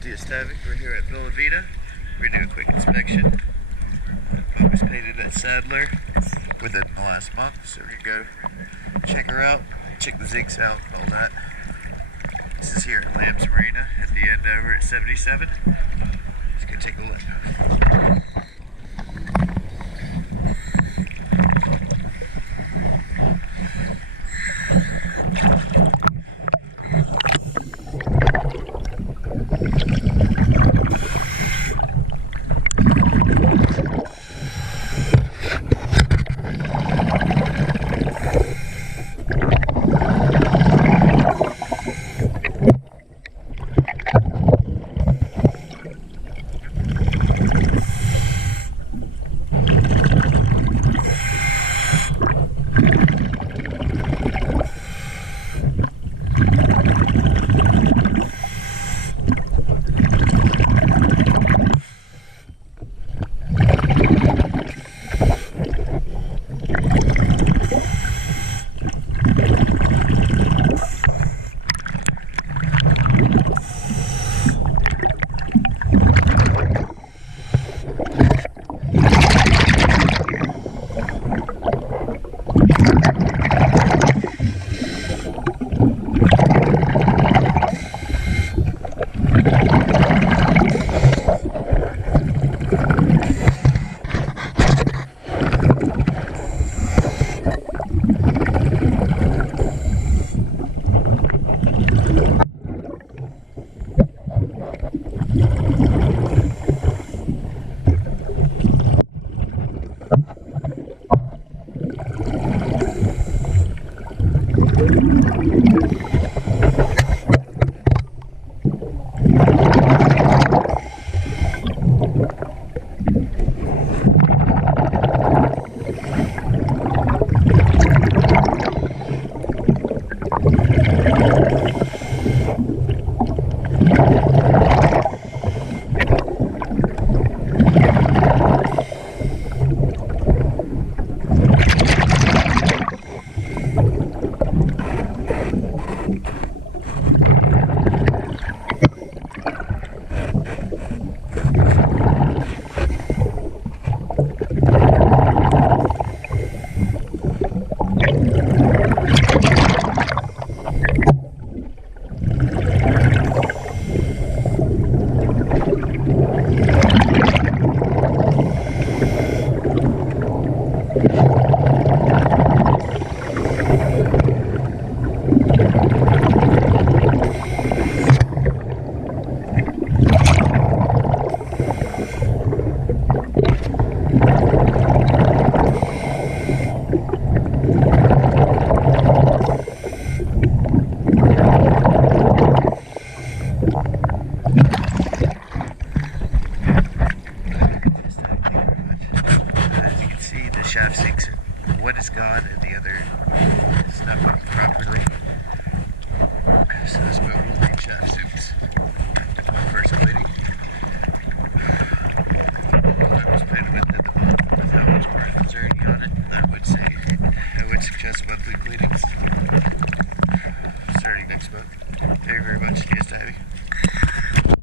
Diastatic. We're here at Bellavida. We're going to do a quick inspection. Boat was painted at Sadler within the last month, so we're going to go check her out, check the zigs out, all that. This is here at Lamb's Marina at the end over at 77. Let's go take a look. Shaft sinks, one is gone and the other is not working properly. So this boat will need shaft sinks. First plating.